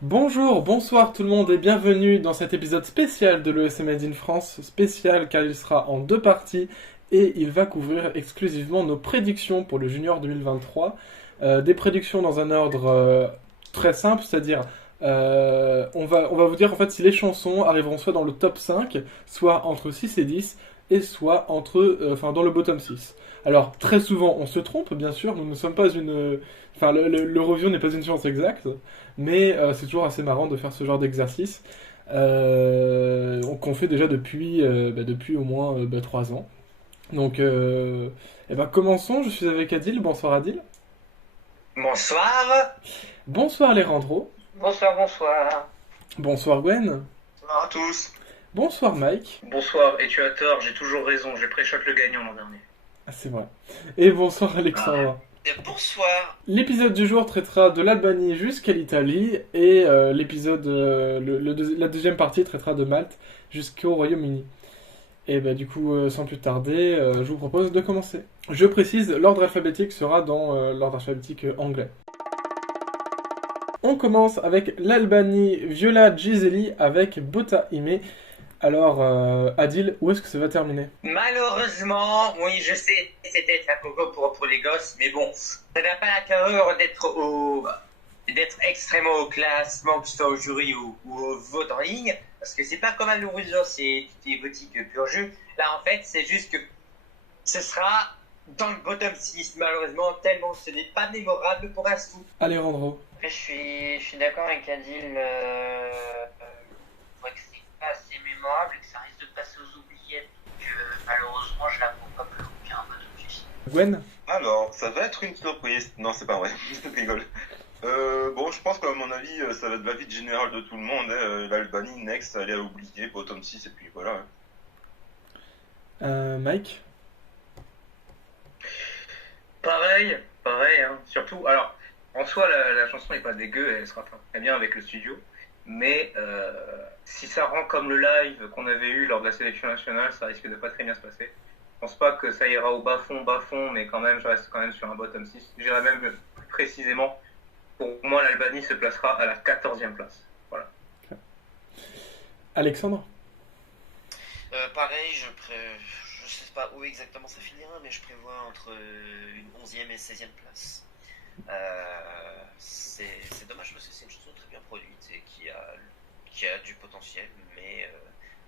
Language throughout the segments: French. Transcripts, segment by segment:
Bonjour, bonsoir tout le monde et bienvenue dans cet épisode spécial de l'ESC Made in France, spécial car il sera en deux parties et il va couvrir exclusivement nos prédictions pour le Junior 2023. Des prédictions dans un ordre très simple, c'est-à-dire on va vous dire en fait si les chansons arriveront soit dans le top 5, soit entre 6 et 10, et soit dans le bottom 6. Alors très souvent on se trompe bien sûr, nous ne sommes pas une... Enfin l'Eurovision n'est pas une science exacte, mais c'est toujours assez marrant de faire ce genre d'exercice qu'on fait déjà depuis au moins 3 ans. Donc commençons, je suis avec Adil, bonsoir Adil. Bonsoir. Bonsoir Alejandro. Bonsoir, bonsoir. Bonsoir Gwen. Bonsoir à tous. Bonsoir Mike. Bonsoir, et tu as tort, j'ai toujours raison, j'ai pré-shot le gagnant l'an dernier. Ah c'est vrai. Et bonsoir Alexandre. Bonsoir. L'épisode du jour traitera de l'Albanie jusqu'à l'Italie et la deuxième partie traitera de Malte jusqu'au Royaume-Uni. Et du coup, sans plus tarder, je vous propose de commencer. Je précise, l'ordre alphabétique sera dans l'ordre alphabétique anglais. On commence avec l'Albanie, Viola Giseli avec Bota Ime. Alors, Adil, où est-ce que ça va terminer? Malheureusement, oui, je sais, c'était un coco pour les gosses, mais bon, ça n'a pas la carrure d'être extrêmement au classement, que ce soit au jury ou au vote en ligne, parce que c'est pas comme à l'Eurovision, c'est votique pur jeu. Là, en fait, c'est juste que ce sera dans le bottom 6, malheureusement, tellement ce n'est pas mémorable pour un sou. Alejandro. Après, je suis d'accord avec Adil. Je vois que c'est pas assez mémorable et que ça risque de passer aux oubliettes. Donc, malheureusement, je la trouve pas plus haut qu'un bottom 6. Gwen. Alors, ça va être une surprise. Non, c'est pas vrai. Je rigole. Bon, je pense qu'à mon avis, ça va être l'avis général de tout le monde. L'Albanie, next, elle est à oublier, bottom 6, et puis voilà. Mike. Pareil, hein. Surtout, alors, en soi, la chanson n'est pas dégueu, elle sera très bien avec le studio, mais si ça rend comme le live qu'on avait eu lors de la sélection nationale, ça risque de pas très bien se passer. Je pense pas que ça ira au bas fond, mais quand même, je reste quand même sur un bottom 6. J'irais même plus précisément, pour moi, l'Albanie se placera à la 14e place. Voilà. Alexandre. Pareil, je sais pas où exactement ça finira, mais je prévois entre une 11e et 16e place. C'est dommage parce que c'est une chanson très bien produite et qui a du potentiel, mais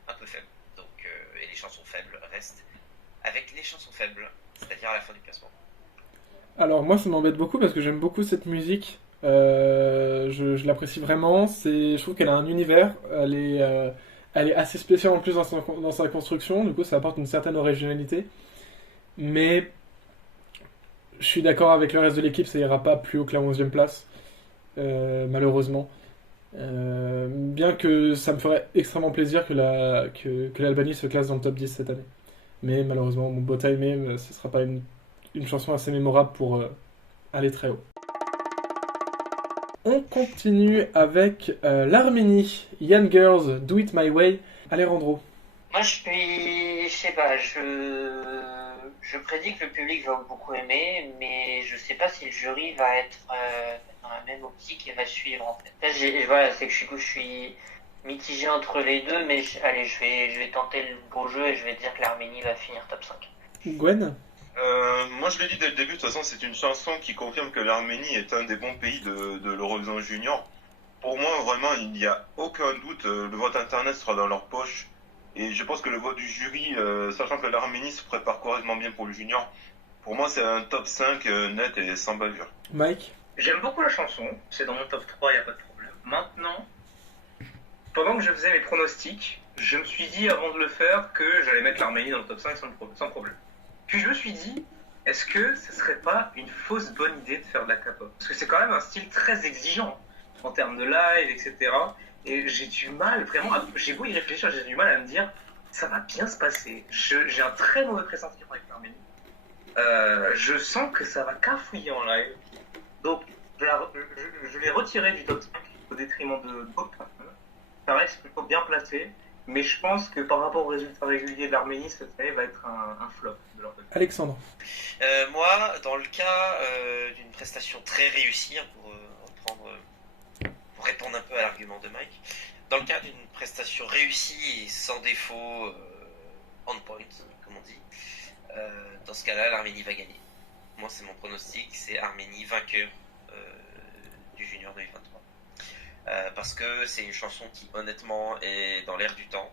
un peu faible. Donc, et les chansons faibles restent avec les chansons faibles, c'est-à-dire à la fin du classement. Alors moi ça m'embête beaucoup parce que j'aime beaucoup cette musique. Je l'apprécie vraiment. Je trouve qu'elle a un univers. Elle est assez spéciale en plus dans sa construction. Du coup ça apporte une certaine originalité. Mais je suis d'accord avec le reste de l'équipe, ça ira pas plus haut que la 11e place. Malheureusement. Bien que ça me ferait extrêmement plaisir que l'Albanie se classe dans le top 10 cette année. Mais malheureusement, mon Bota Ime, ce sera pas une chanson assez mémorable pour aller très haut. On continue avec l'Arménie. Young Girls, Do It My Way. Alejandro. Moi, je sais pas, je prédis que le public va beaucoup aimer, mais je sais pas si le jury va être dans la même optique et va suivre, en fait. Là, voilà, c'est que je suis mitigé entre les deux, mais allez, je vais tenter le beau jeu et je vais dire que l'Arménie va finir top 5. Gwen. Moi, je l'ai dit dès le début, de toute façon, c'est une chanson qui confirme que l'Arménie est un des bons pays de l'Eurovision Junior. Pour moi, vraiment, il n'y a aucun doute, le vote internet sera dans leur poche. Et je pense que le vote du jury, sachant que l'Arménie se prépare correctement bien pour le junior, pour moi c'est un top 5 net et sans bavure. Mike. J'aime beaucoup la chanson, c'est dans mon top 3, il n'y a pas de problème. Maintenant, pendant que je faisais mes pronostics, je me suis dit avant de le faire que j'allais mettre l'Arménie dans le top 5 sans problème. Puis je me suis dit, est-ce que ce serait pas une fausse bonne idée de faire de la K-pop? Parce que c'est quand même un style très exigeant en termes de live, etc. Et j'ai du mal, vraiment, j'ai beau y réfléchir, j'ai du mal à me dire, ça va bien se passer. J'ai un très mauvais pressentiment avec l'Arménie. Je sens que ça va cafouiller en live. Donc, je l'ai retiré du top 5 au détriment de d'autres. Ça reste plutôt bien placé. Mais je pense que par rapport aux résultats réguliers de l'Arménie, cette année va être un flop de leur côté. Alexandre. Moi, dans le cas d'une prestation très réussie, hein, pour répondre un peu à l'argument de Mike, dans le cas d'une prestation réussie et sans défaut, on point, comme on dit, dans ce cas-là, l'Arménie va gagner. Moi, c'est mon pronostic, c'est Arménie vainqueur du Junior 2023. Parce que c'est une chanson qui, honnêtement, est dans l'air du temps.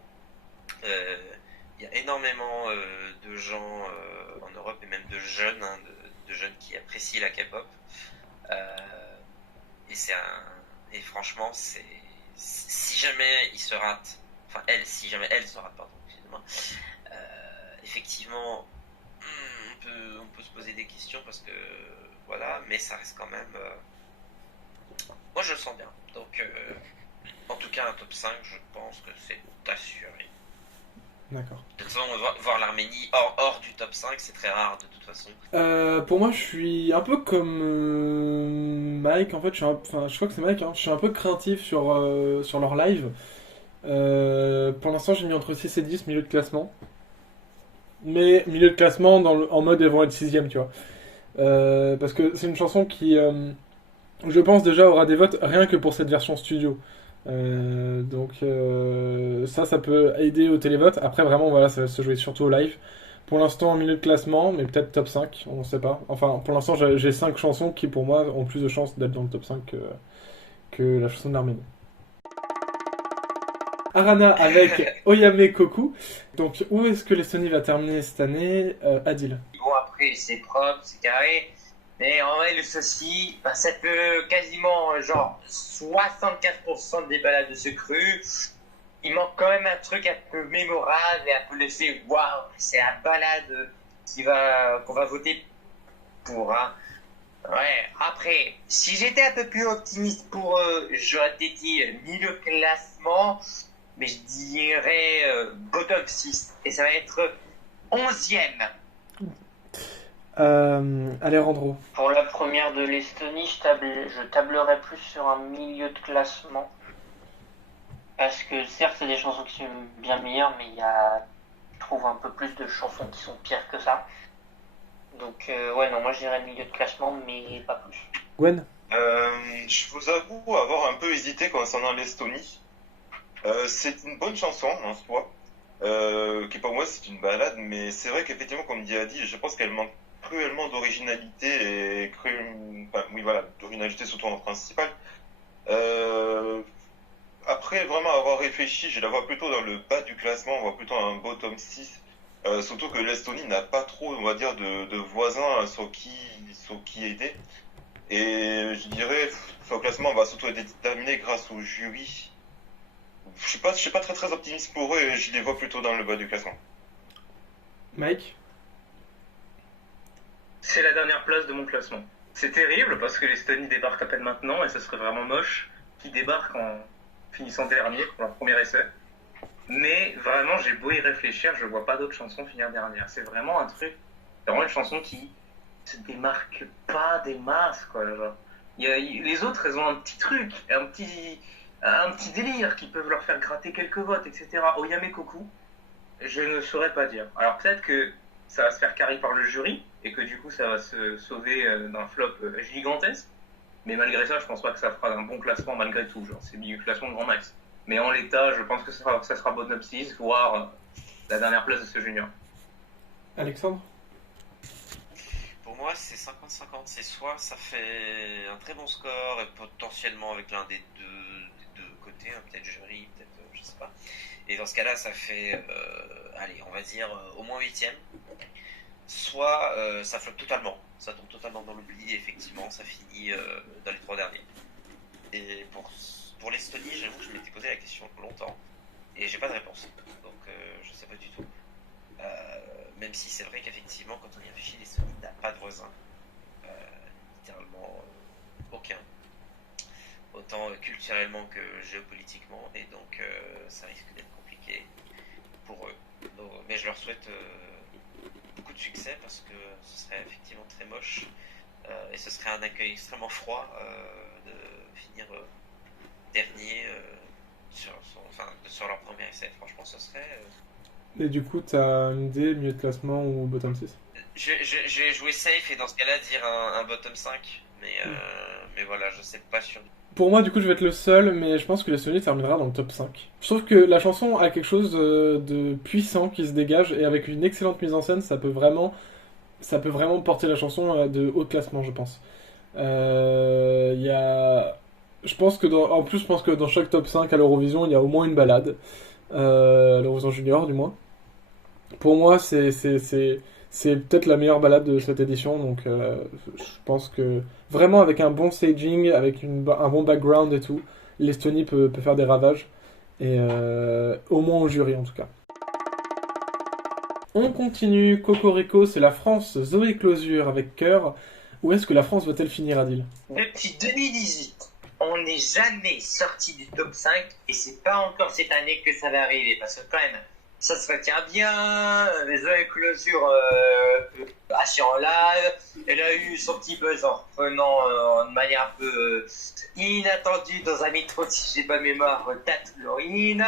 Il y a énormément de gens en Europe et même de jeunes, hein, de jeunes qui apprécient la K-pop. Et franchement, si jamais il se rate, enfin si jamais elle se rate, pardon, excusez-moi, effectivement, on peut se poser des questions parce que voilà, mais ça reste quand même. Moi, je le sens bien. Donc, en tout cas, un top 5, je pense que c'est assuré. D'accord. De toute façon, voir l'Arménie hors du top 5, c'est très rare de toute façon. Pour moi, je suis un peu comme Mike. En fait, je crois que c'est Mike. Hein. Je suis un peu craintif sur leur live. Pour l'instant, j'ai mis entre 6 et 10 milieu de classement. Mais milieu de classement en mode elles vont être 6ème, tu vois. Parce que c'est une chanson qui, je pense, déjà aura des votes rien que pour cette version studio. Donc ça peut aider au télévote. Après, vraiment, voilà, ça va se jouer surtout au live. Pour l'instant, en milieu de classement, mais peut-être top 5, on ne sait pas. Enfin, pour l'instant, j'ai 5 chansons qui, pour moi, ont plus de chances d'être dans le top 5 que la chanson de l'Arménie. Arana avec Oyame Koku. Donc, où est-ce que l'Estonie va terminer cette année, Adil? Bon, après, c'est propre, c'est carré. Mais en vrai, le souci, bah, ça peut quasiment, genre, 75% des balades de ce cru. Il manque quand même un truc un peu mémorable et un peu laissé, waouh, c'est la balade qu'on va voter pour. Hein. Ouais, après, si j'étais un peu plus optimiste pour eux, j'aurais dit milieu classement, mais je dirais bottom 6. Et ça va être 11e. Alejandro. Pour la première de l'Estonie, je tablerais plus sur un milieu de classement. Parce que certes, c'est des chansons qui sont bien meilleures, mais je trouve un peu plus de chansons qui sont pires que ça. Donc, ouais, non, moi je dirais milieu de classement, mais pas plus. Gwen. Je vous avoue avoir un peu hésité concernant l'Estonie. C'est une bonne chanson en soi, qui pour moi c'est une balade, mais c'est vrai qu'effectivement, comme dit Adi, je pense qu'elle manque cruellement d'originalité et d'originalité surtout en principal. Après vraiment avoir réfléchi, je la vois plutôt dans le bas du classement, on voit plutôt un bottom 6. Surtout que l'Estonie n'a pas trop, on va dire, de voisins sur qui aider. Et je dirais, au classement va surtout être déterminé grâce au jury. Je suis pas très très optimiste pour eux et je les vois plutôt dans le bas du classement. Mike. C'est la dernière place de mon classement. C'est terrible parce que l'Estonie débarque à peine maintenant et ce serait vraiment moche qu'ils débarquent en finissant dernier pour leur premier essai. Mais vraiment, j'ai beau y réfléchir, je vois pas d'autres chansons finir dernière. C'est vraiment un truc, c'est vraiment une chanson qui se démarque pas des masses, quoi. Genre. Les autres, elles ont un petit truc, un petit délire qui peuvent leur faire gratter quelques votes, etc. Oyame Koku, je ne saurais pas dire. Alors peut-être que ça va se faire carrer par le jury et que du coup ça va se sauver d'un flop gigantesque. Mais malgré ça, je pense pas que ça fera un bon classement malgré tout. Genre, c'est du classement de grand max. Mais en l'état, je pense que ça sera bottom 6, voire la dernière place de ce junior. Alexandre. Pour moi, c'est 50-50. C'est soit ça fait un très bon score, et potentiellement avec l'un des deux côtés, hein, peut-être jury, peut-être, je sais pas. Et dans ce cas-là, ça fait, allez, on va dire au moins 8ème. Soit ça floppe totalement, ça tombe totalement dans l'oubli, et effectivement, ça finit dans les 3 derniers. Et pour l'Estonie, j'avoue que je m'étais posé la question longtemps, et j'ai pas de réponse. Donc, je sais pas du tout. Même si c'est vrai qu'effectivement, quand on y réfléchit, l'Estonie n'a pas de voisins. Littéralement aucun. Autant culturellement que géopolitiquement, et donc ça risque d'être compliqué pour eux. Donc, mais je leur souhaite beaucoup de succès parce que ce serait effectivement très moche et ce serait un accueil extrêmement froid de finir dernier sur leur premier essai. Franchement, ce serait. Et du coup, t'as une idée, milieu de classement ou bottom 6? Je vais jouer safe et dans ce cas-là dire un bottom 5. Mais voilà, je sais pas sûr. Pour moi, du coup, je vais être le seul, mais je pense que l'Estonie terminera dans le top 5. Je trouve que la chanson a quelque chose de puissant qui se dégage, et avec une excellente mise en scène, ça peut vraiment porter la chanson de haut classement, je pense. Il y a... En plus, je pense que dans chaque top 5 à l'Eurovision, il y a au moins une balade. À l'Eurovision Junior, du moins. Pour moi, c'est peut-être la meilleure balade de cette édition, donc je pense que vraiment avec un bon staging, avec un bon background et tout, l'Estonie peut faire des ravages, et au moins au jury en tout cas. On continue, Cocorico, c'est la France, Zoé Closure avec Cœur. Où est-ce que la France va-t-elle finir, Adil? Depuis 2018, on n'est jamais sorti du top 5 et c'est pas encore cette année que ça va arriver parce que quand même, ça se retient bien. Les Closure assis en live, elle a eu son petit buzz en reprenant de manière un peu inattendue dans un métro, si j'ai pas mémoire, Tate Lorine.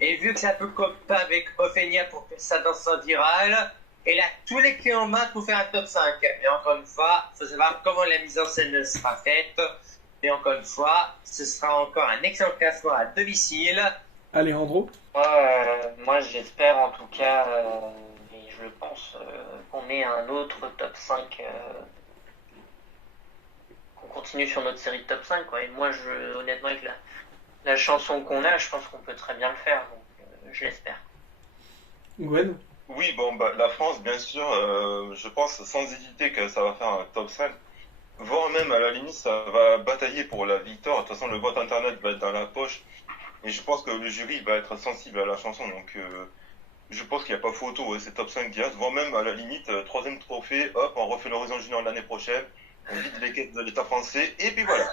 Et vu que c'est un peu copain avec Ophénia pour que ça danse en viral, elle a tous les clés en main pour faire un top 5. Mais encore une fois, il faut savoir comment la mise en scène sera faite. Et encore une fois, ce sera encore un excellent classement à domicile. Alejandro? Moi j'espère en tout cas, et je pense, qu'on ait un autre top 5, qu'on continue sur notre série de top 5, quoi. Et moi, honnêtement, avec la chanson qu'on a, je pense qu'on peut très bien le faire, donc je l'espère. Gwen? Oui, bon, la France, bien sûr, je pense sans hésiter que ça va faire un top 5. Voire même, à la limite, ça va batailler pour la victoire. De toute façon, le vote internet va être dans la poche. Et je pense que le jury va être sensible à la chanson. Donc, je pense qu'il n'y a pas photo. Ouais, c'est top 5 direct. Voire même, à la limite, troisième trophée. Hop, on refait l'Horizon Junior l'année prochaine. On vide les quêtes de l'État français. Et puis voilà.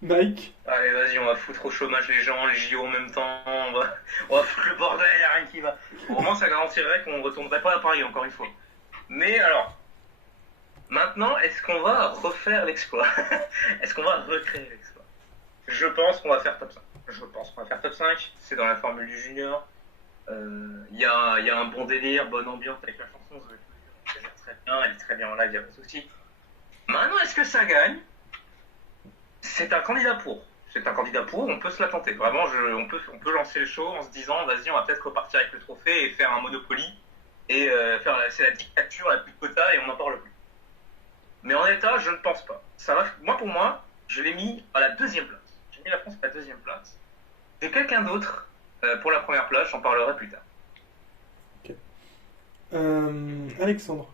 Mike? Allez, vas-y, on va foutre au chômage les gens, les JO en même temps, on va foutre le bordel, y a rien qui va. Au moins, ça garantirait qu'on ne retournerait pas à Paris, encore une fois. Mais alors, maintenant, est-ce qu'on va refaire l'exploit? Est-ce qu'on va recréer l'exploit? Je pense qu'on va faire top 5. Je pense qu'on va faire top 5, c'est dans la formule du junior. Y a un bon délire, bonne ambiance avec la chanson, elle est très bien, elle est très bien en live, y a pas de souci. Maintenant, est-ce que ça gagne? C'est un candidat pour. C'est un candidat pour, on peut se la tenter. Vraiment, on peut lancer le show en se disant, vas-y, on va peut-être repartir avec le trophée et faire un Monopoly. Et c'est la dictature, la plus quota, et on n'en parle plus. Mais en état, je ne pense pas. Pour moi, je l'ai mis à la deuxième place. J'ai mis la France à la deuxième place. Et quelqu'un d'autre pour la première place, j'en parlerai plus tard. Ok. Alexandre?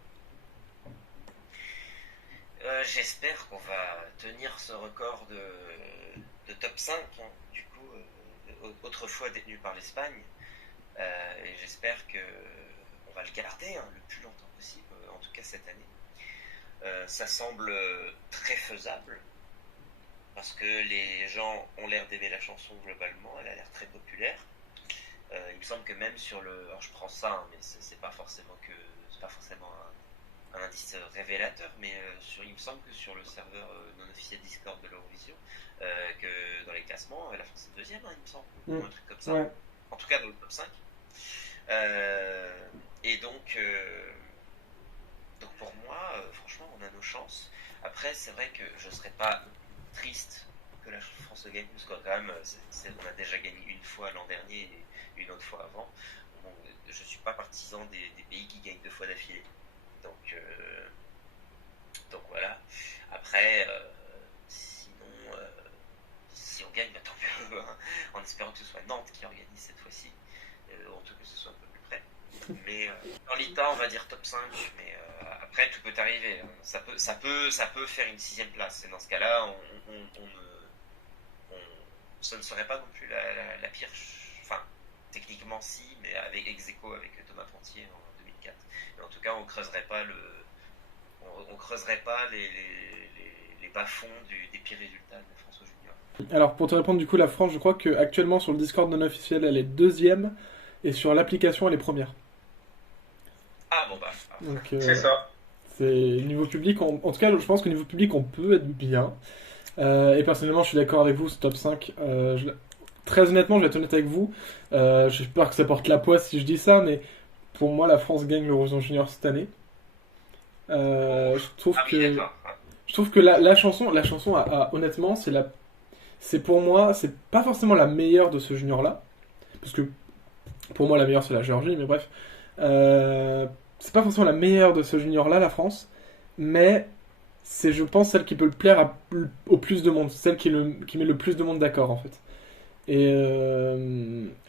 J'espère qu'on va tenir ce record de top 5, hein, du coup, autrefois détenu par l'Espagne. Et j'espère qu'on va le garder le plus longtemps possible, en tout cas cette année. Ça semble très faisable, parce que les gens ont l'air d'aimer la chanson globalement, elle a l'air très populaire. Il me semble que même sur le... Alors je prends ça, mais c'est pas forcément un indice révélateur, mais il me semble que sur le serveur non officiel Discord de l'Eurovision, que dans les classements, la France est deuxième, il me semble, ou un truc comme ça. Ouais. En tout cas dans le top 5. Et donc pour moi, franchement, on a nos chances. Après, c'est vrai que je serais pas triste que la France gagne, parce que quand même, on a déjà gagné une fois l'an dernier et une autre fois avant. Bon, je suis pas partisan des pays qui gagnent 2 fois d'affilée. Donc voilà. Après, sinon, si on gagne, tant mieux, hein, en espérant que ce soit Nantes qui organise cette fois-ci, en tout cas que ce soit un peu plus près. Mais dans l'ITA, on va dire top 5, mais après tout peut arriver. Hein. Ça peut faire une 6ème place. Et dans ce cas-là, ce ne serait pas non plus la pire. Enfin, techniquement si, mais avec ex-aequo avec Thomas Pontier en 2004. Mais en tout cas, on creuserait pas les bas-fonds des pires résultats de la France au junior. Alors, pour te répondre, du coup, la France, je crois qu'actuellement sur le Discord non officiel, elle est deuxième, et sur l'application, elle est première. Ah bon, Donc, c'est ça. C'est niveau public, en tout cas, je pense que niveau public, on peut être bien. Et personnellement, je suis d'accord avec vous, ce top 5. Très honnêtement, je vais être honnête avec vous. J'ai peur que ça porte la poisse si je dis ça, mais pour moi, la France gagne l'Eurovision Junior cette année. Je trouve Ah oui, que, d'accord. je trouve que la chanson honnêtement, c'est pour moi, c'est pas forcément la meilleure de ce junior-là. Parce que pour moi, la meilleure, c'est la Géorgie, mais bref. C'est pas forcément la meilleure de ce junior-là, la France. Mais c'est, je pense, celle qui peut le plaire au plus de monde. Celle qui met le plus de monde d'accord, en fait. Et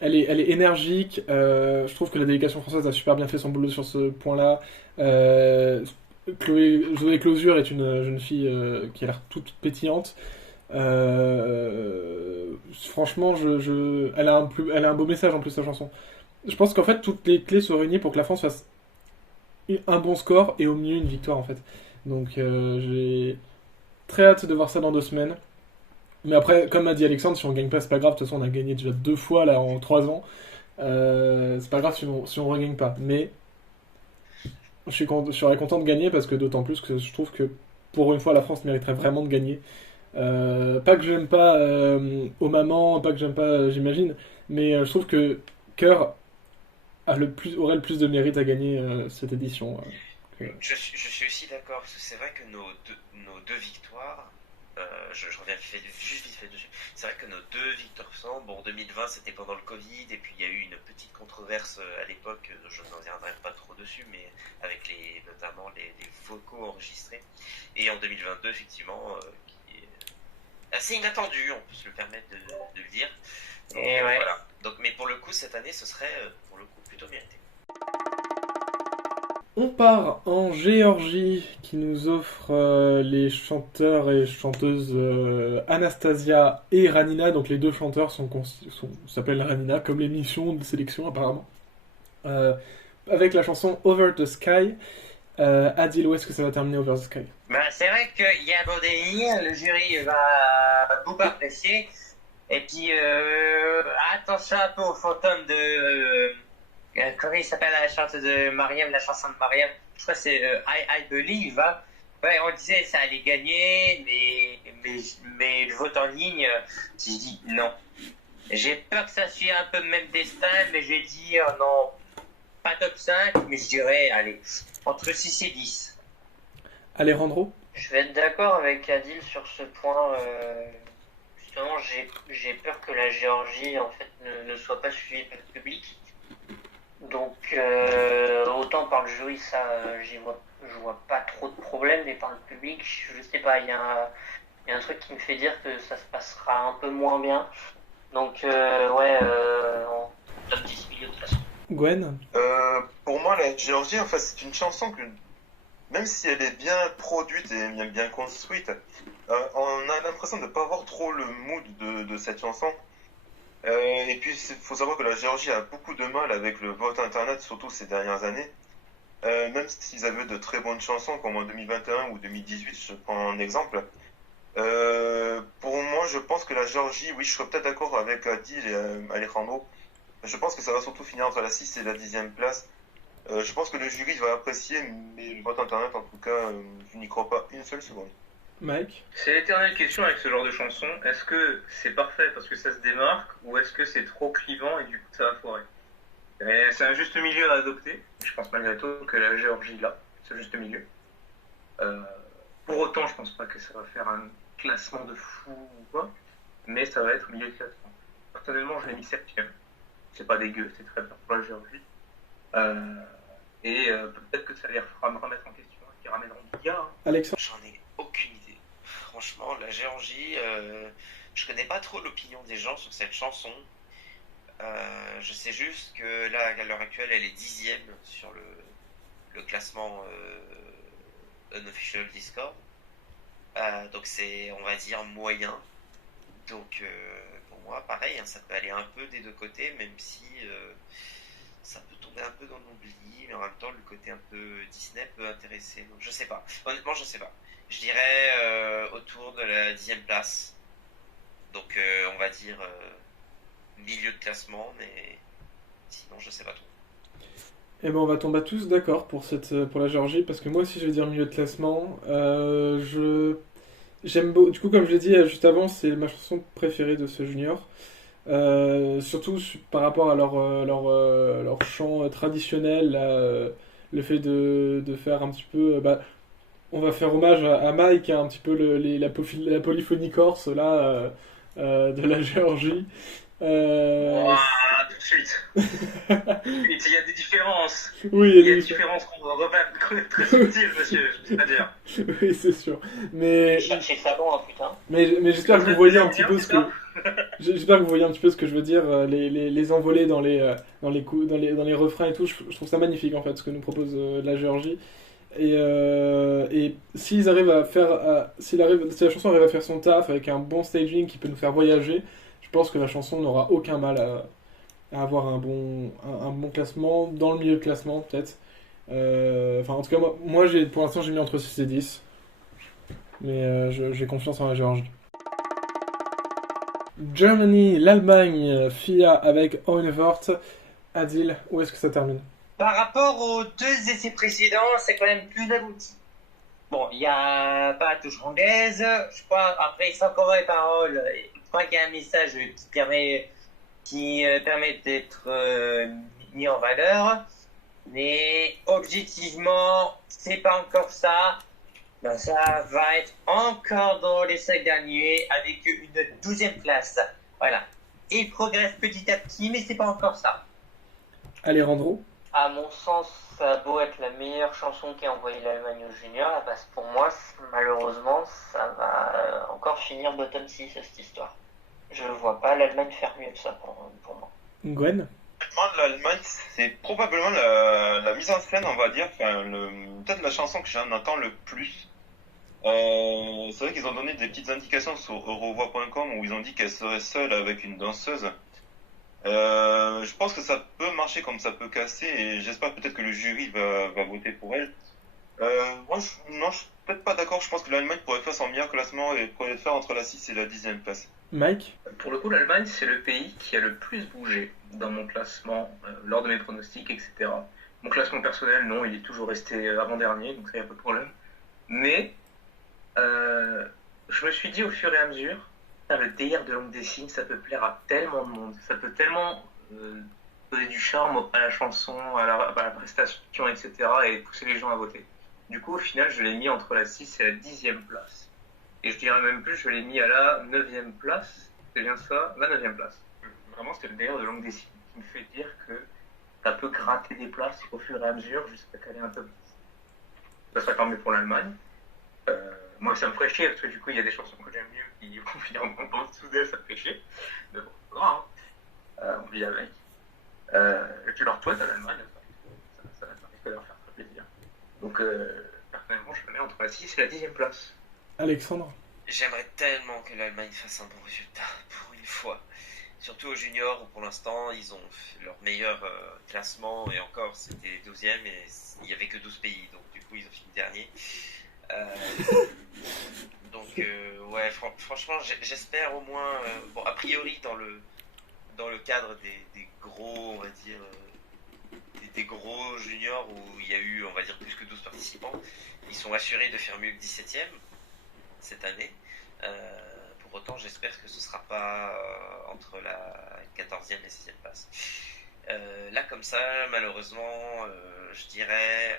elle est énergique. Je trouve que la délégation française a super bien fait son boulot sur ce point-là. Zoé Closure est une jeune fille qui a l'air toute pétillante. Franchement, elle a un beau message en plus, sa chanson. Je pense qu'en fait, toutes les clés sont réunies pour que la France fasse un bon score et au mieux une victoire en fait. Donc j'ai très hâte de voir ça dans 2 semaines. Mais après, comme a dit Alexandre, si on gagne pas, c'est pas grave. De toute façon, on a gagné déjà 2 fois là en 3 ans. C'est pas grave si on regagne pas. Mais je serais content de gagner parce que d'autant plus que je trouve que pour une fois, la France mériterait vraiment de gagner. Pas que j'aime pas au maman, pas que j'aime pas, j'imagine, mais je trouve que Cœur aurait le plus de mérite à gagner cette édition. Je suis aussi d'accord, parce que c'est vrai que nos deux victoires, je reviens juste vite fait dessus, c'est vrai que nos deux victoires sont, bon, 2020 c'était pendant le Covid, et puis il y a eu une petite controverse à l'époque, je n'en reviendrai pas trop dessus, mais avec notamment les vocaux enregistrés, et en 2022 effectivement, qui est assez inattendu, on peut se le permettre de le dire. Donc, Et ouais. voilà. Donc, mais pour le coup, cette année, ce serait pour le coup plutôt mérité. On part en Géorgie qui nous offre les chanteurs et chanteuses Anastasia et Ranina. Donc les deux chanteurs s'appellent Ranina, comme l'émission de sélection apparemment. Avec la chanson Over the Sky. Adil, où est-ce que ça va terminer Over the Sky? Ben, c'est vrai qu'il y a un bon délire, le jury va beaucoup apprécier. Et puis, attention un peu au fantôme de... comment il s'appelle la chanteuse de Mariam, la chanson de Mariam? Je crois que c'est I Believe. Hein. Ouais, on disait ça allait gagner, mais le vote en ligne, j'ai dit non. J'ai peur que ça suive un peu le même destin, mais je vais dire non, pas top 5, mais je dirais, allez, entre 6 et 10. Alejandro? Je vais être d'accord avec Adil sur ce point. Justement, j'ai peur que la Géorgie en fait ne soit pas suivie par le public. Donc autant par le jury, ça, je vois pas trop de problème, mais par le public, je sais pas, il y a un truc qui me fait dire que ça se passera un peu moins bien. Donc ouais, en top 10 milieu de classe. Gwen? Pour moi, la Géorgie, en fait, c'est une chanson que, même si elle est bien produite et bien construite, on a l'impression de ne pas avoir trop le mood de cette chanson. Et puis, il faut savoir que la Géorgie a beaucoup de mal avec le vote internet, surtout ces dernières années. Même s'ils avaient de très bonnes chansons, comme en 2021 ou 2018, je prends un exemple. Pour moi, je pense que la Géorgie, oui, je serais peut-être d'accord avec Adil et Alejandro. Je pense que ça va surtout finir entre la 6 et la 10e place. Je pense que le jury va apprécier, mais le vote internet, en tout cas, je n'y crois pas une seule seconde. Mike? C'est l'éternelle question avec ce genre de chanson. Est-ce que c'est parfait parce que ça se démarque ou est-ce que c'est trop clivant et du coup ça va foirer? Et c'est un juste milieu à adopter. Je pense malgré tout que la Géorgie là, c'est juste milieu. Pour autant, je pense pas que ça va faire un classement de fou ou quoi, mais ça va être milieu de classement. Personnellement, je l'ai mis 7ème. C'est pas dégueu, c'est très bien pour la Géorgie. Peut-être que ça les fera me remettre en question, qui ramèneront bien. Hein. Alexandre? J'en ai aucune idée. Franchement, la Géorgie, je connais pas trop l'opinion des gens sur cette chanson. Je sais juste que là, à l'heure actuelle, elle est 10ème sur le classement unofficial Discord. Donc c'est, on va dire, moyen. Donc pour moi, pareil, hein, ça peut aller un peu des deux côtés, même si ça peut tomber un peu dans l'oubli, mais en même temps, le côté un peu Disney peut intéresser. Donc je sais pas. Honnêtement, je sais pas. Je dirais autour de la 10ème place. Donc on va dire milieu de classement, mais sinon je sais pas trop. Eh ben on va tomber tous d'accord pour la Géorgie, parce que moi aussi je vais dire milieu de classement. J'aime beaucoup. Du coup, comme je l'ai dit juste avant, c'est ma chanson préférée de ce junior. Surtout par rapport à leur chant traditionnel, là, le fait de faire un petit peu. Bah, on va faire hommage à Mike, hein, un petit peu la polyphonie corse là, de la Géorgie. Euh, Ouah, tout de suite. Il y a des différences. oui, Il y a des différences qu'on repère très subtiles, monsieur, c'est-à-dire. oui, c'est sûr. Mais, Chercher ça bon, hein, putain. mais j'espère que vous voyez un petit peu ce que. J'espère que vous voyez un petit peu ce que je veux dire, les envolées dans les refrains et tout, je trouve ça magnifique en fait ce que nous propose la Géorgie. Et s'ils arrivent à faire, si la chanson arrive à faire son taf avec un bon staging qui peut nous faire voyager, je pense que la chanson n'aura aucun mal à avoir un bon classement, dans le milieu de classement peut-être. Enfin en tout cas moi pour l'instant j'ai mis entre 6 et 10, mais j'ai confiance en la Géorgie. Germany, l'Allemagne, FIA avec Oinevort. Adil, où est-ce que ça termine? Par rapport aux 2 essais précédents, c'est quand même plus abouti. Bon, il n'y a pas de touche anglaise, je crois, après, sans comment les paroles, je crois qu'il y a un message qui permet d'être mis en valeur, mais objectivement, c'est pas encore ça. Ben, ça va être encore dans les 5 derniers avec une 12e place. Voilà. Il progresse petit à petit, mais c'est pas encore ça. Alejandro? À mon sens, ça a beau être la meilleure chanson qui a envoyé l'Allemagne au junior, parce que pour moi, malheureusement, ça va encore finir bottom 6 cette histoire. Je vois pas l'Allemagne faire mieux que ça pour moi. Gwen? Moi, l'Allemagne, c'est probablement la mise en scène, on va dire, enfin, peut-être la chanson que j'en entends le plus. C'est vrai qu'ils ont donné des petites indications sur eurovoix.com où ils ont dit qu'elle serait seule avec une danseuse. Je pense que ça peut marcher comme ça peut casser et j'espère peut-être que le jury va voter pour elle. Moi, non, je suis peut-être pas d'accord. Je pense que l'Allemagne pourrait faire son meilleur classement et pourrait le faire entre la 6 et la 10e place. Mike? Pour le coup, l'Allemagne, c'est le pays qui a le plus bougé dans mon classement, lors de mes pronostics, etc. Mon classement personnel, non, il est toujours resté avant-dernier, donc ça, y a pas de problème. Mais, je me suis dit au fur et à mesure, le délire de langue des signes, ça peut plaire à tellement de monde, ça peut tellement donner du charme à la chanson, à la prestation, etc. et pousser les gens à voter. Du coup, au final, je l'ai mis entre la 6 et la 10e place. Et je dirais même plus, je l'ai mis à la 9e place. C'est bien ça, la 9e place. Vraiment, c'était le délire de langue des signes qui me fait dire que ça peut gratter des places au fur et à mesure jusqu'à caler un top 10. Ça serait tant mieux pour l'Allemagne. Moi, ça me ferait chier parce que du coup, il y a des chansons que j'aime mieux qui vont finir en dessous d'elle, ça me fait chier. Mais bon, c'est grave, hein. On vit avec. Et puis leur toi, à l'Allemagne, ça risque de leur faire très plaisir. Donc, personnellement, je le mets entre la 6 et la 10e place. Alexandre? J'aimerais tellement que l'Allemagne fasse un bon résultat pour une fois. Surtout aux juniors où pour l'instant ils ont fait leur meilleur classement et encore c'était 12e et il n'y avait que 12 pays donc du coup ils ont fini dernier. Donc ouais franchement j'espère au moins bon a priori dans le cadre des gros on va dire des gros juniors où il y a eu on va dire plus que 12 participants ils sont assurés de faire mieux que 17e cette année. Pour autant, j'espère que ce ne sera pas entre la 14e et 16e place. Là, comme ça, malheureusement, je dirais...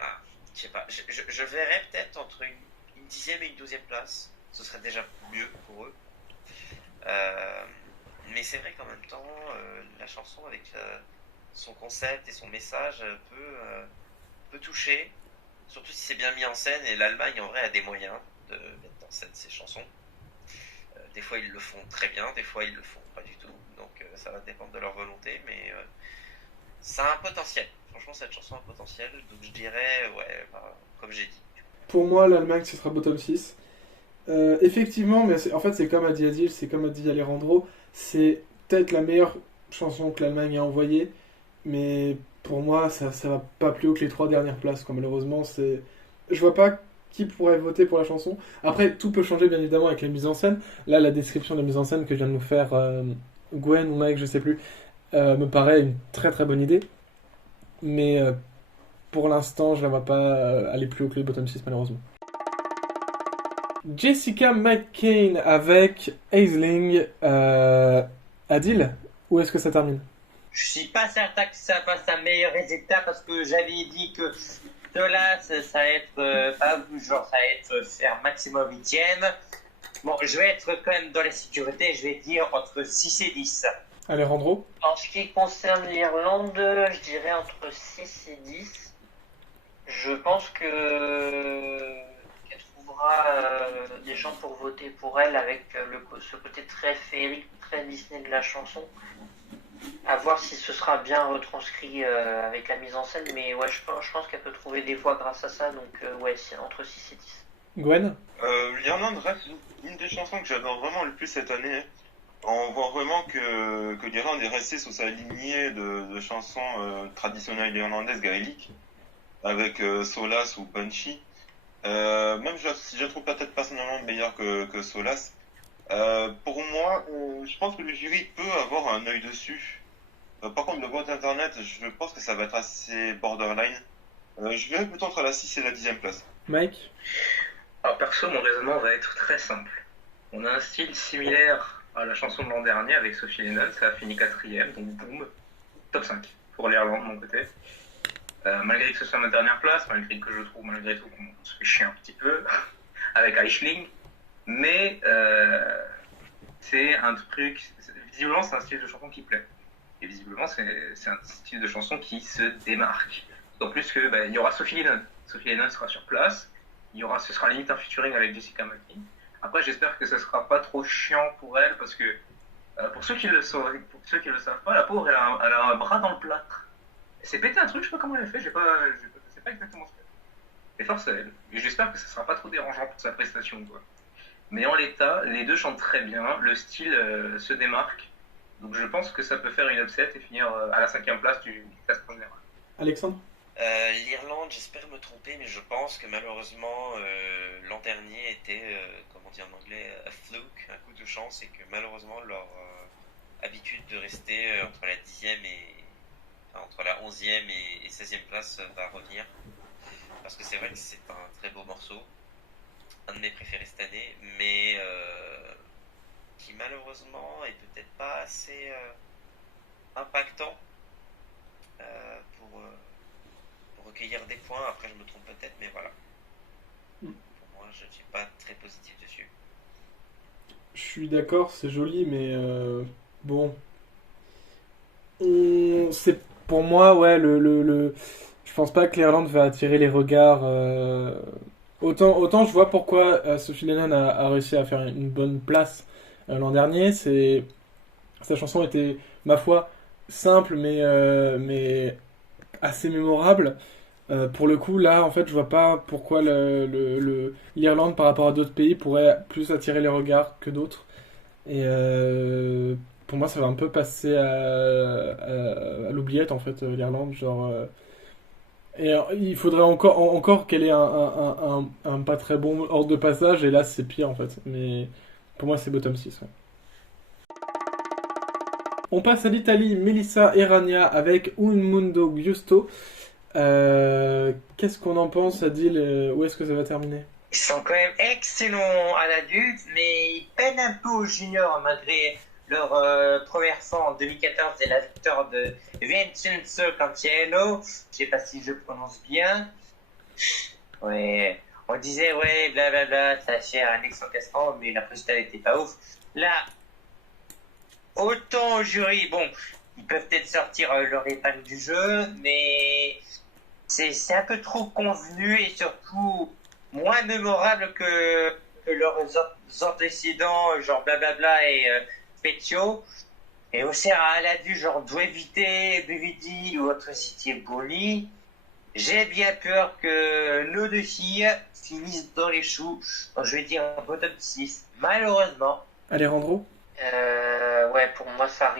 je sais pas, je verrais peut-être entre une 10e et une 12e place. Ce serait déjà mieux pour eux. Mais c'est vrai qu'en même temps, la chanson avec son concept et son message peut toucher. Surtout si c'est bien mis en scène. Et l'Allemagne, en vrai, a des moyens de mettre en scène ses chansons. Des fois ils le font très bien, des fois ils le font pas du tout. Donc ça va dépendre de leur volonté, mais ça a un potentiel. Franchement cette chanson a un potentiel, donc je dirais ouais, comme j'ai dit. Pour moi, l'Allemagne, ce sera bottom 6. Effectivement, mais en fait, c'est comme a dit Adil, c'est comme a dit Alejandro, c'est peut-être la meilleure chanson que l'Allemagne a envoyée, mais pour moi, ça va pas plus haut que les 3 dernières places, quoi. Malheureusement, c'est... Je vois pas qui pourrait voter pour la chanson. Après, tout peut changer, bien évidemment, avec la mise en scène. Là, la description de la mise en scène que vient de nous faire Gwen ou Mike, je sais plus, me paraît une très très bonne idée. Mais pour l'instant, je la vois pas aller plus haut que les bottom 6, malheureusement. Jessica McCain avec Aisling. Adil, où est-ce que ça termine? Je suis pas certain que ça fasse un meilleur résultat parce que j'avais dit que Solas, ça va être pas genre ça va être faire maximum 8ème. Bon, je vais être quand même dans la sécurité, je vais dire entre 6 et 10. Alejandro? En ce qui concerne l'Irlande, je dirais entre 6 et 10. Je pense qu'elle trouvera des gens pour voter pour elle avec ce côté très féerique, très Disney de la chanson. À voir si ce sera bien retranscrit avec la mise en scène, mais ouais, je pense qu'elle peut trouver des voix grâce à ça, donc ouais, c'est entre 6 et 10. Gwen? L'Irlande reste une des chansons que j'adore vraiment le plus cette année. On voit vraiment que l'Irlande est restée sur sa lignée de chansons traditionnelles irlandaises gaéliques, avec Solas ou Punchy. Même si je la trouve peut-être personnellement meilleure que Solas. Pour moi, je pense que le jury peut avoir un œil dessus. Par contre, le vote internet, je pense que ça va être assez borderline. Je verrais plutôt entre la 6 et la 10e place. Mike? Alors perso, mon raisonnement va être très simple. On a un style similaire à la chanson de l'an dernier avec Sophie Lennon, ça a fini 4ème, donc boum, top 5 pour l'Irlande de mon côté. Malgré que ce soit ma dernière place, malgré que je trouve malgré tout qu'on se fait chier un petit peu avec Aisling, mais c'est un truc, visiblement c'est un style de chanson qui plaît. Et visiblement c'est un style de chanson qui se démarque. D'autant plus que il y aura Sophie Lennon. Sophie Lennon sera sur place. Ce sera limite un featuring avec Jessica McCain. Après, j'espère que ce sera pas trop chiant pour elle parce que pour ceux qui le savent pas, la pauvre elle a un bras dans le plâtre. Elle s'est pété un truc, je sais pas comment elle a fait, je sais pas exactement ce qu'elle a fait. Et force à elle. Et j'espère que ce sera pas trop dérangeant pour sa prestation, quoi. Mais en l'état, les deux chantent très bien, le style se démarque. Donc je pense que ça peut faire une upset et finir à la 5ème place du classement général. Alexandre? L'Irlande, j'espère me tromper, mais je pense que malheureusement l'an dernier était, comment dire en anglais, a fluke, un coup de chance, et que malheureusement leur habitude de rester entre la 10e entre la 11e et 16e place va revenir. Parce que c'est vrai que c'est un très beau morceau, un de mes préférés cette année, mais qui malheureusement est peut-être pas assez impactant pour recueillir des points. Après je me trompe peut-être, mais voilà. Pour moi je ne suis pas très positif dessus. Je suis d'accord, c'est joli, mais bon. C'est pour moi, ouais, je pense pas que l'Irlande va attirer les regards. Autant je vois pourquoi Sophie Lennon a réussi à faire une bonne place l'an dernier. Sa chanson était, ma foi, simple, mais assez mémorable. Pour le coup, là, en fait, je vois pas pourquoi l'Irlande, par rapport à d'autres pays, pourrait plus attirer les regards que d'autres. Et pour moi, ça va un peu passer à l'oubliette, en fait, l'Irlande. Genre, et il faudrait encore qu'elle ait un pas très bon ordre de passage, et là, c'est pire, en fait. Mais pour moi, c'est bottom 6. Ouais. On passe à l'Italie, Melissa Erania avec Un Mundo Giusto. Qu'est-ce qu'on en pense, Adil? Où est-ce que ça va terminer? Ils sont quand même excellents à l'adulte, mais ils peinent un peu aux juniors malgré leur première fois en 2014 et la victoire de Vincenzo Cantiello. Je sais pas si je prononce bien. Ouais, on disait ouais, blablabla, ça fait un excellent classement, mais la prestation n'était pas ouf. Là, autant au jury, bon, ils peuvent peut-être sortir leur épingle du jeu, mais c'est un peu trop convenu et surtout moins mémorable que leurs antécédents, genre blablabla et Peccio. Et aussi à la vue, genre Due Vite, Bevidi ou Atrocity Bully. J'ai bien peur que nos deux filles finissent dans les choux. Donc je vais dire bottom 6, malheureusement. Alejandro? Ouais, pour moi, ça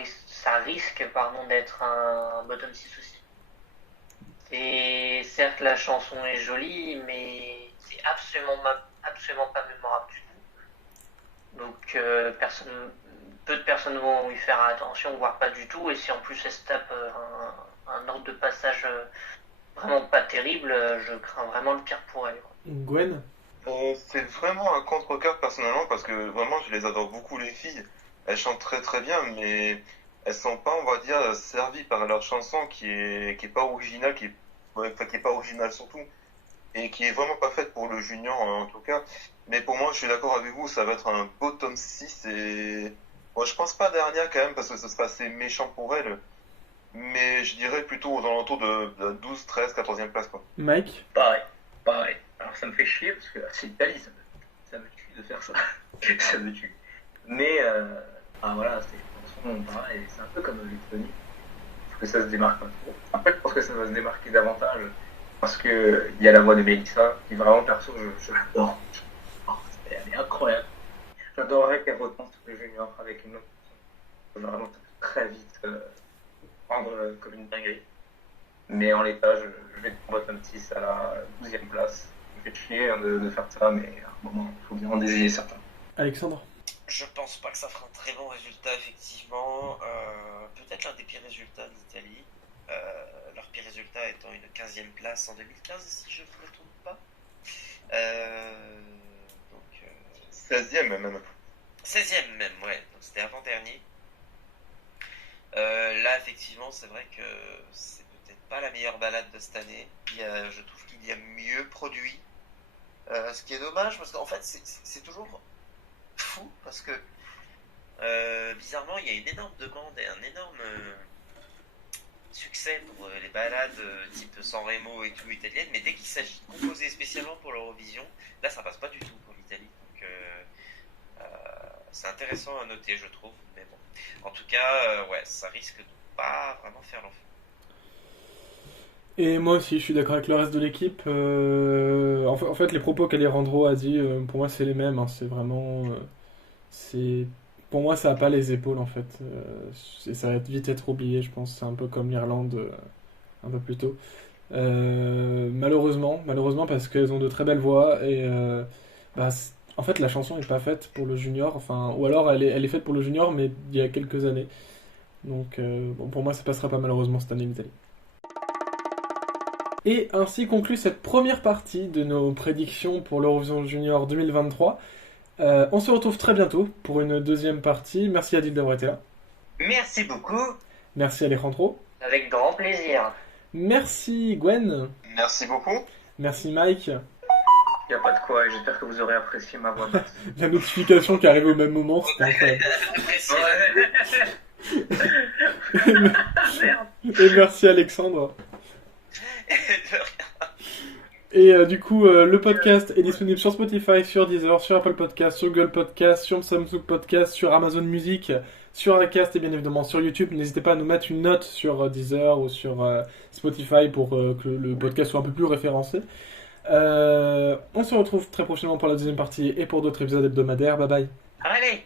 risque d'être un bottom 6 aussi. Et certes, la chanson est jolie, mais c'est absolument pas mémorable du tout. Donc, peu de personnes vont y faire attention, voire pas du tout. Et si en plus elle se tape un ordre de passage vraiment pas terrible, je crains vraiment le pire pour elle. Gwen? C'est vraiment un contre-cœur personnellement parce que vraiment je les adore beaucoup les filles. Elles chantent très très bien mais elles sont pas on va dire servies par leur chanson qui est pas originale ouais, enfin, qui est pas originale surtout et qui est vraiment pas faite pour le junior en tout cas. Mais pour moi je suis d'accord avec vous ça va être un beau tome 6 et bon, je pense pas dernière quand même parce que ce serait assez méchant pour elle mais je dirais plutôt aux alentours de 12, 13, 14e place quoi. Mike? Pareil, pareil. Alors ça me fait chier parce que c'est l'Italie, ça me tue de faire ça. Ça me tue. Mais voilà, c'est une chanson pareil, c'est un peu comme Lettonie. Je trouve que ça se démarque pas trop. Après, je pense que ça va se démarquer davantage parce que il y a la voix de Mélissa qui vraiment perso, je l'adore. Oh, elle est incroyable. J'adorerais qu'elle retente le junior avec une autre chanson. Vraiment très vite prendre comme une dinguerie. Mais en l'état, je vais tomber un petit à la 12e place. Ça me fait chier hein, de faire ça, mais à un moment, il faut bien en désigner certains. Alexandre? Je pense pas que ça fera un très bon résultat, effectivement. Peut-être l'un des pires résultats de l'Italie. Leur pire résultat étant une 15e place en 2015, si je ne me trompe pas. Donc, 16e même. 16e même, ouais. Donc c'était avant-dernier. Là, effectivement, c'est vrai que c'est peut-être pas la meilleure balade de cette année. Je trouve qu'il y a mieux produit. Ce qui est dommage, parce qu'en fait, c'est toujours fou, parce que bizarrement, il y a une énorme demande et un énorme succès pour les balades type San Remo et tout italienne, mais dès qu'il s'agit de composer spécialement pour l'Eurovision, là, ça passe pas du tout pour l'Italie. Donc, c'est intéressant à noter, je trouve, mais bon. En tout cas, ouais, ça risque de pas vraiment faire l'enfant. Et moi aussi, je suis d'accord avec le reste de l'équipe. En fait, les propos qu'Alejandro a dit, pour moi, c'est les mêmes, hein. C'est vraiment, c'est, pour moi, ça a pas les épaules en fait. Ça va vite être oublié, je pense. C'est un peu comme l'Irlande, un peu plus tôt. Malheureusement, parce qu'elles ont de très belles voix et en fait, la chanson n'est pas faite pour le junior. Enfin, ou alors elle est faite pour le junior, mais il y a quelques années. Donc, bon, pour moi, ça passera pas malheureusement cette année en Italie. Et ainsi conclut cette première partie de nos prédictions pour l'Eurovision Junior 2023. On se retrouve très bientôt pour une deuxième partie. Merci Adil d'avoir été là. Merci beaucoup. Merci Alejandro. Avec grand plaisir. Merci Gwen. Merci beaucoup. Merci Mike. Il n'y a pas de quoi, et j'espère que vous aurez apprécié ma voix. La notification qui arrive au même moment, c'était incroyable. Et merci Alexandre. Et du coup, le podcast est disponible sur Spotify, sur Deezer, sur Apple Podcast, sur Google Podcast, sur Samsung Podcast, sur Amazon Music, sur Acast et bien évidemment sur YouTube. N'hésitez pas à nous mettre une note sur Deezer ou sur Spotify pour que le podcast soit un peu plus référencé. On se retrouve très prochainement pour la deuxième partie et pour d'autres épisodes hebdomadaires. Bye bye. Allez.